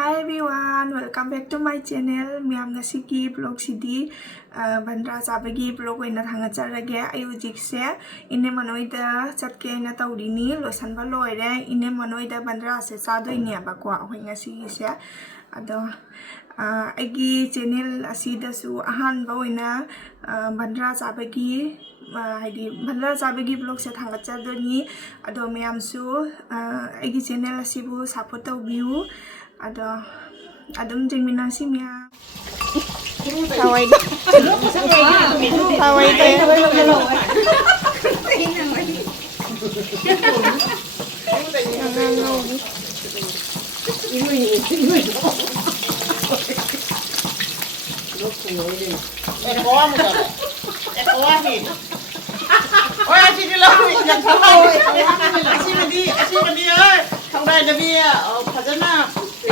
Hi everyone, welcome back to my channel. Miam ngasiki vlog sidi bandra sabagi vlog oina thanga charage ayu jikse ine manoida chatke na tawrini losan ba loire ine manoida bandra se chadoini abako ahoi ngasi se ado agi channel asida su ahan ba oina bandra sabagi haidi bandra sabagi vlog se thanga chadoni ado miam su agi channel asibu support tawbiu ada adum jengminasi mia Hawai Hawai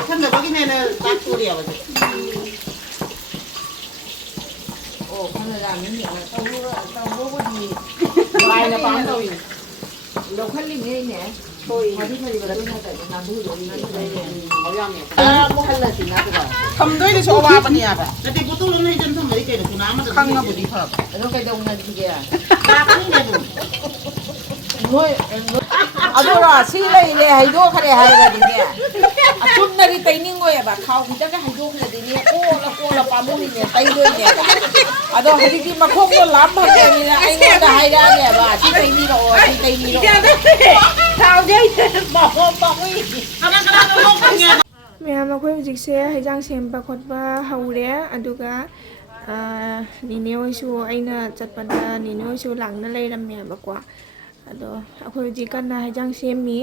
Kan da bagi ne ta turiya ba oh kan da min ne ta ro ba di bai na pa đâu lo kan li ne ne thôi ma di ma di ba na ta na bu do ni au ya ne mo hal la ti na ba tham doi de so ba ba ni ya ba na ti bu tu lo ne jan tham mai ke na ma khang na bu di pha ro kai dong na di ya na pa ni ne bu noi adora si lai le hai do khare hai ga di ne achum na ri tai ning oi ba khau bi ta ga hai do khare di ne ko la pa mu ni ne tai do ne ado hadi ki ma khok lo lam bha ke ni ai ngo da hai ga ne ba si tai ni ro thao dei ba wi kana lo khang ne Miam akoi hujikse haijang semba khotba haure aduga nine oisu aina chatpada nine oisu langna leiram bakwa ado akoi hujikana haijang semmi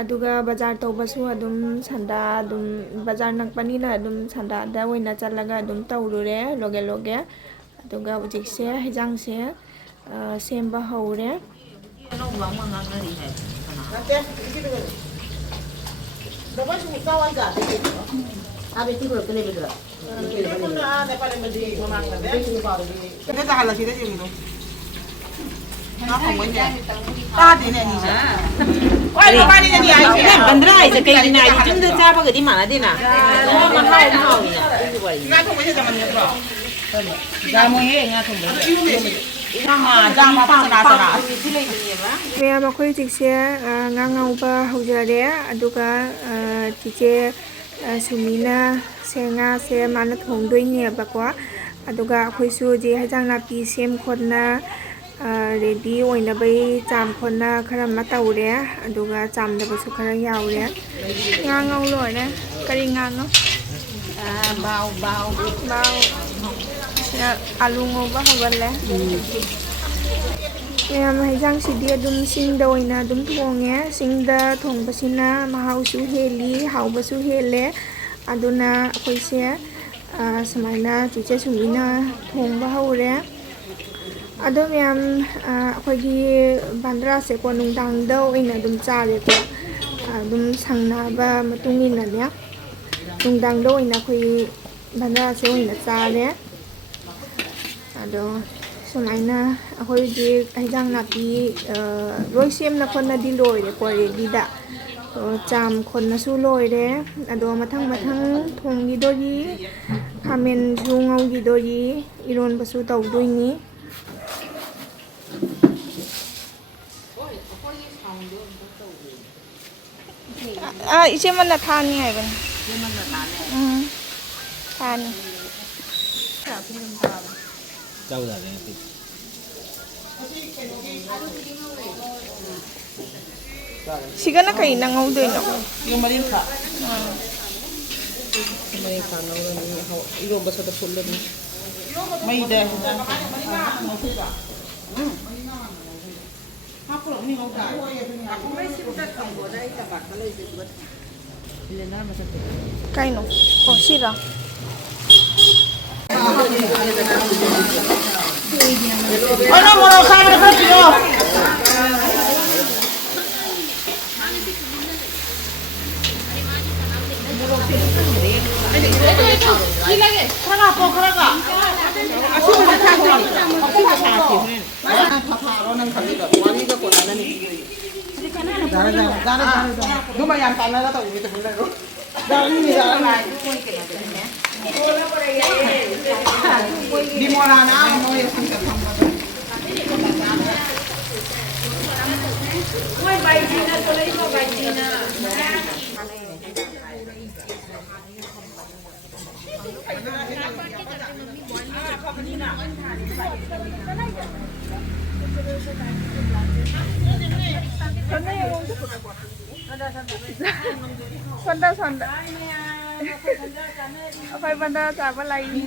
aduga bazar tawbasu adum sanda adum bazar nakpani na adum sanda da oina chalaga adum tawrure loge aduga hujikse haijang se semba haure Dapat sih kawan dah. Abi tu kalau kena betul. Kena ada pada mesti memang ada. Kita dah halas kita je itu. Nak hongwen je. Tadi ni ni. Wah, lepas ni ni ai. Ni bandra ai sekai ni ai. Cuma siapa ke di mana di na? Oh, mahal mahal ni. Nak hongwen je zaman ni bro. Jamu ye nak hongwen. Miam akoi jikse ngangau ba haujare aduga chiche sumina senga se mana thongdoi ni bakwa aduga akoi su je hajang na pi sem khonna ready oina bai cham khonna khara ma taure aduga cham da basu khara yaure ngangau lore kari ngano bao alu ngoba hawale Miam haijang sidi adum sing da oina adum thonge sing da thongbasina mahau su heli haubasu hele aduna akoi se samaina chiche sumina thongba haure ado miam akoi gi bandra se ko nungdang da oina adum chare ko adum sangna ba matungin na ne nungdang da oina akoi bandra se oina chare ado sumaina akoi di haijang napi loi sem na kon na di loi re ko re di da cham kon na su loi re ado mathang thong gi do ji khamen su ngau gi do ji iron basu taw doi ni ise man na than ni ai ban than Jauh dah ni. Sigana kai nangau doi no. Yung malinka. Malinka na ulan ni ho. Iro basa da full ni. May de. Hapo ni ngau da. Ako may sibutat ang boda ita ba kaloy sibutat. Ilan na masakit. Kai no. Oh, sira. Ano mo na sa mga pino? Ilagay. Kara po kara. Aso mo sa tayo. Ako pa sa akin. Paparo ng kaliga. Wali ka ko na ni. Dara. Lumayan pa na to. Ito mo na. Di Morana mau ya sampai Sonda sonda. Apa bandra apa lagi?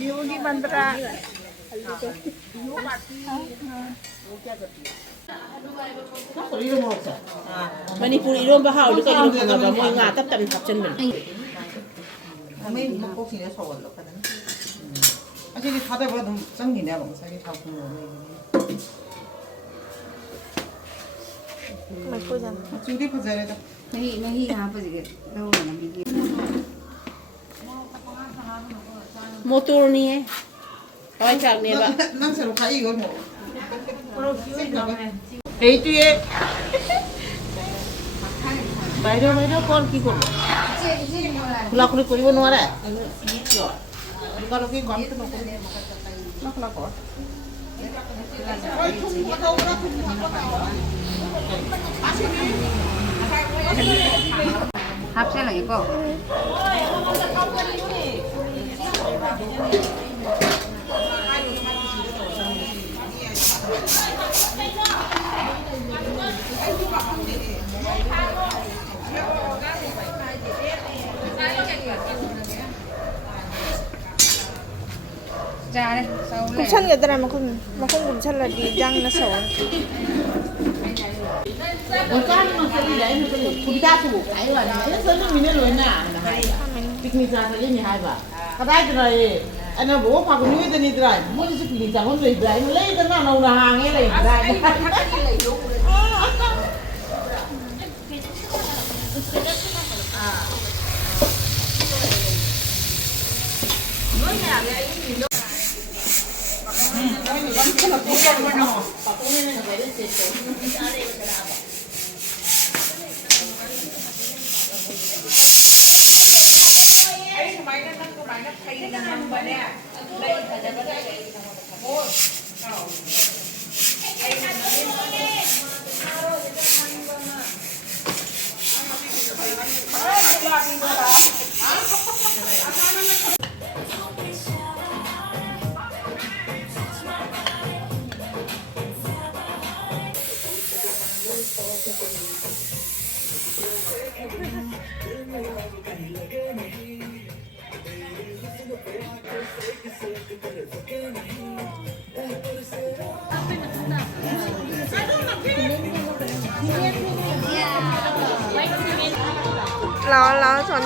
Bihu Bandra. Manipur 이런 거 하고 우리가 이런 거 봐. 뭐 이거 답답한 답전 면. mấy một cô thì nó sầu lắm cái đó. Anh chỉ tháo đây vào đồng trắng gì nè bằng sao cái tháo không được Mày cô rằng. chú đi bây giờ đây đâu. Mahi apa sih? Tahu nak bikin. 모tor nih. Kawai chak nih ba. Nang seru kai 이거 뭐. Hey tu ye. বাইরে কোন কি করব? খোলাখুলি কৰিব নোৱাৰে? Kalau cái con itu nó là có. Hapsnya lagi kok. Ra đây, sau Cũng chân người ta làm mà không cũng chân là đi răng nó xấu. Bukan masalah lain itu. Kita tu, ayo lah. Ini selalu minat loh na. Piknik saja ni hai ba. Kadai tu lah. Ana bawa pakai ni tu ni tu lah. Mungkin tu piknik jangan leh tu lah. Leh tu na nau na hang leh tu lah. Lão chọn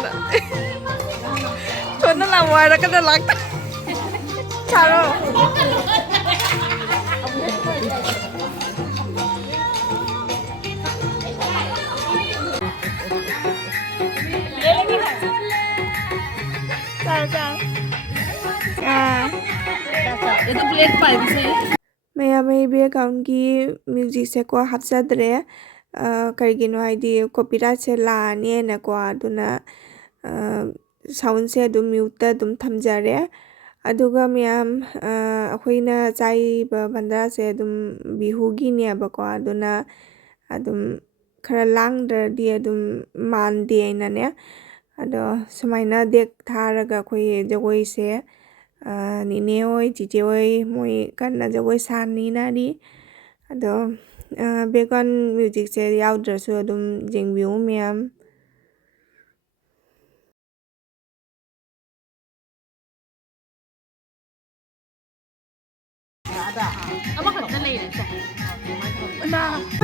chọn nó làm ngoài là cái đó lắc. Chào đâu. Chào. Itu plate pa bisa. मैं background की music से को हफ्सद्रे करिगिनो हाइदि copyright से लानी है को अदुना sound से अदुम mute अदुम थमजरे अदुगा ma'am अखोइना चाइब Bandra से अदुम बिहुगी नेबको अदुना अदुम खरा लांगद्रदि अदुम मानदे आइनाने अदो समाइना देख थारगा अखोइ जगोइ से निने होय चिचे होय मोय कन्ना जगोय सानी नारी अदो बैकग्राउंड म्यूजिक से याउद्रसु अदुम जेंगबिउ म्याम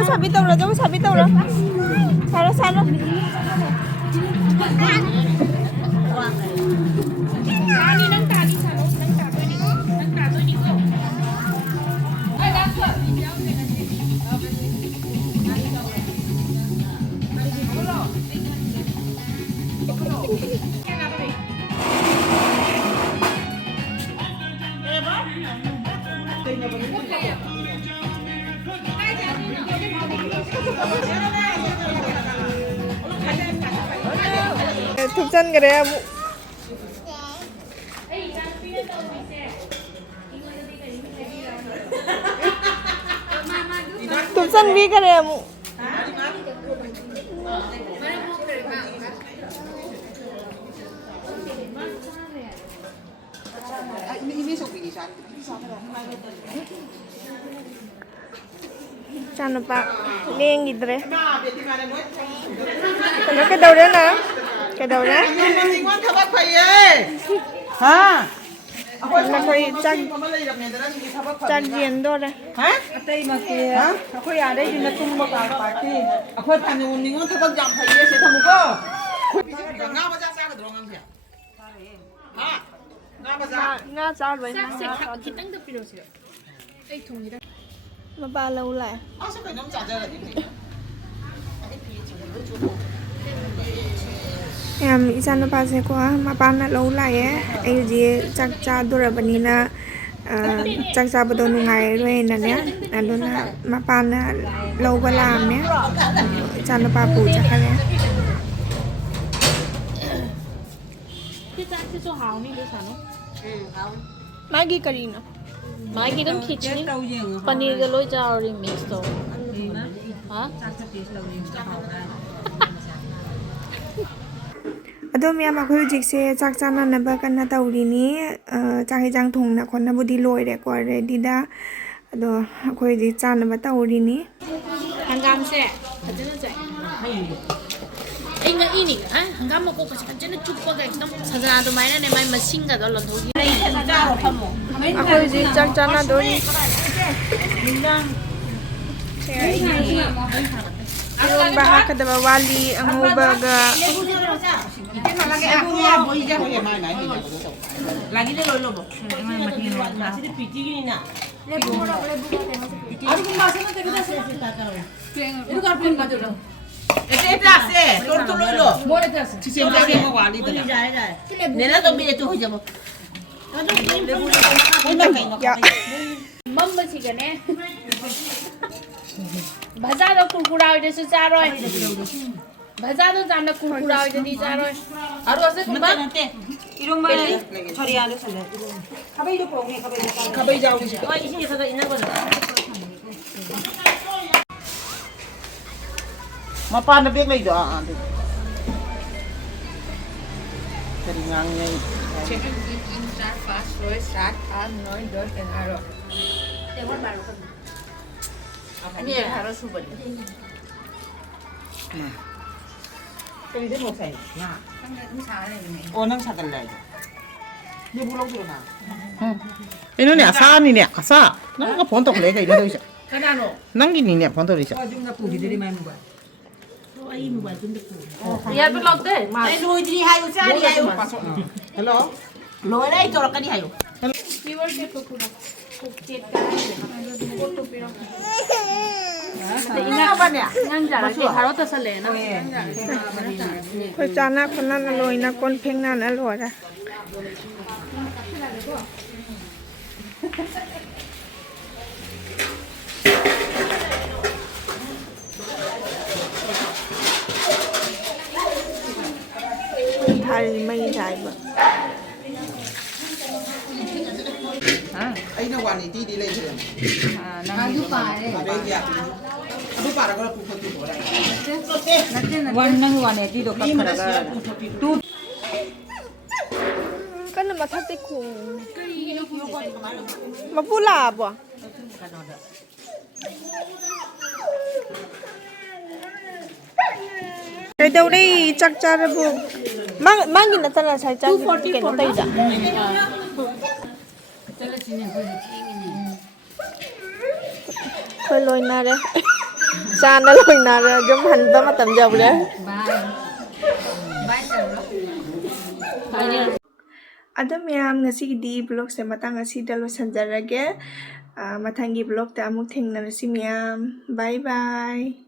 사비 떠오라 저거 사비 떠오라 살아 아니 난 다리 살아 난 다리 거 ꯊꯨꯞꯆꯟꯈ꯭ꯔꯦ ꯑꯃꯨꯛ ꯊꯨꯞꯆꯟꯕꯤꯈ꯭ꯔꯦ ꯑꯃꯨꯛ ꯏꯆꯥꯅꯨꯄꯥ ꯂꯦꯡꯈꯤꯗ꯭ꯔꯦ ꯀꯩꯅꯣ ꯀꯩꯗꯧꯔꯦ ꯅꯪ ꯀꯩꯗꯧꯔꯦ ꯑꯩꯈꯣꯏ ꯆꯥꯛ ꯌꯦꯟꯗꯣꯔꯦ ꯑꯇꯩ ꯃꯛꯇꯤ ꯑꯩꯈꯣꯏ ꯑꯥꯗꯩꯗꯨꯅ ꯇꯨꯝꯕ ꯄꯥꯔꯇꯤ ꯑꯩꯈꯣꯏ ꯐꯅꯤꯉꯣꯝ ꯅꯤꯉꯣꯝ ꯊꯕꯛ ꯌꯥꯝ ꯐꯩꯌꯦ ꯁꯦ ꯊꯝꯃꯨꯀꯣ ꯉꯥ ꯃꯆꯥ ꯆꯥꯒꯗ꯭ꯔꯣ ꯑꯉꯥꯡꯁꯦ ꯍꯥ ꯉꯥ ꯃꯆꯥ ꯉꯥ ꯆꯥꯔꯣꯏ ꯈꯤꯇꯪꯗ ꯄꯤꯔꯣꯁꯤꯔ ꯑꯩ ꯊꯣꯡꯉꯤꯔ ꯃꯄꯥ ꯂꯧ ꯂꯥꯛꯑꯦ ꯑꯁ ꯀꯩꯅꯣꯝ ꯆꯥꯖꯔꯗꯤ ꯌꯥꯝ ꯏꯆꯥꯅꯨꯄꯥꯁꯦꯀꯣ ꯃꯄꯥꯅ ꯂꯧ ꯂꯥꯛꯑꯦ ꯑꯩ ꯍꯧꯖꯤꯛ ꯆꯥꯛ ꯆꯥꯗꯣꯔꯕꯅꯤꯅ ꯆꯥꯛ ꯆꯥꯕꯗꯣ ꯅꯨꯡꯉꯥꯏꯔꯔꯣꯏꯅꯅꯦ ꯑꯗꯨꯅ ꯃꯄꯥꯅ ꯂꯧꯕ ꯂꯥꯛꯑꯝꯃꯦ ꯏꯆꯥꯅꯨꯄꯥ ꯄꯨ ꯆꯠꯈ꯭ꯔꯦ ꯆꯥꯛꯁꯤꯁꯨ ꯍꯥꯎꯅꯤ ꯂꯣꯏꯁꯥꯅꯣ ꯃꯥꯒꯤ ꯀꯔꯤꯅꯣ ꯃꯥꯒꯤ ꯑꯗꯨꯝ ꯈꯤꯆꯅꯤ ꯄꯅꯤꯔꯒ ꯂꯣꯏ ꯆꯥꯎꯔꯤ ꯃꯤꯛꯁ ꯇꯧ ꯑꯗꯣ ꯃꯌꯥꯝ ꯑꯩꯈꯣꯏ ꯍꯧꯖꯤꯛꯁꯦ ꯆꯥꯛ ꯆꯥꯅꯅꯕ ꯀꯟꯅ ꯇꯧꯔꯤꯅꯤ ꯆꯥꯛ ꯍꯦꯟꯖꯥꯡ ꯊꯣꯡꯅ ꯈꯣꯠꯅꯕꯨꯗꯤ ꯂꯣꯏꯔꯦꯀꯣ ꯔꯦꯗꯤꯗ ꯑꯗꯣ ꯑꯩꯈꯣꯏ ꯍꯧꯖꯤꯛ ꯆꯥꯅꯕ ꯇꯧꯔꯤꯅꯤ ꯍꯪꯒꯥꯝꯁꯦ ꯐꯖꯅ ꯆꯥꯏ ꯑꯩ ꯉꯛꯏꯅꯤ ꯍꯪꯒꯥꯝ ꯃꯀꯣꯛꯀꯁꯦ ꯐꯖꯅ ꯆꯨꯞꯄꯒ ꯑꯦꯛꯗꯝ ꯁꯖꯥ ꯑꯗꯨꯃꯥꯏꯅꯅꯦ ꯃꯥꯏ ꯃꯁꯤꯡꯒꯗꯣ ꯂꯧꯊꯣꯛꯈꯤ ꯑꯩꯈꯣꯏ ꯍꯧꯖꯤꯛ ꯆꯥꯛ ꯆꯥꯅꯗꯣꯔꯤ ꯏꯔꯣꯟꯕ ꯍꯥꯞꯀꯗꯕ ꯋꯥꯂꯤ ꯑꯉꯧꯕꯒ ꯃꯝꯕꯁꯤꯒꯅꯦ ꯚꯖꯥꯗꯣ ꯀꯨꯔꯀꯨꯔꯥ ꯑꯣꯏꯗꯁꯨ ꯆꯥꯔꯣꯏ ꯚꯖꯥꯗꯣ ꯌꯥꯝꯅ ꯀꯨꯔꯀꯨꯔꯥ ꯑꯣꯏꯗꯗꯤ ꯆꯥꯔꯣꯏ ꯑꯔꯣꯁꯦ ꯀꯨꯝꯕ 이런 말에 저리 안 했을래. 가베이도 보게 가베이. 가베이 자우시. 아 이신이 가서 있는 거죠. Mapana bek lagi dah. Jadi ngangnya. Ini harus subah. cái gì một sảy. Oh nang sakal lagi. Dia pulang tu na. Ini ni asa ni ni asa. Nang ka pontok le kay dito siya. Kanano? Nang gini ni pontok le siya. Yung na pudi diri may mobile. Ay mobile kun dik. Ya belok deh. Ay loy diri hayo sa di hayo. Hello. Loy na ito ra kani hayo. Viwers ke kukura. Kukit ka. Foto piro. Ngang jar ke haro ta sale na. คนจานหน้าคนนั้นอร่อยนะคนเพ่งนั่นอร่อยนะไทยไม่ใช่แบบ Ay na wani di di lay siya. Adu pare. Ay ya. Ado para ko ku foto ko. One nang one eti do kakaraga. Two. Kan mathate ko. Mapula ba? Kay daw ray chak charabu. Mangin na tala sa chak ken tay da. Khoi loi na re. Cha na loi na re gam han ba matam jaw re. Ada miyam ngasigidi vlog sa matang asida lo sanjarage. Matangi vlog ta amuk thengna si miyam. Bye bye.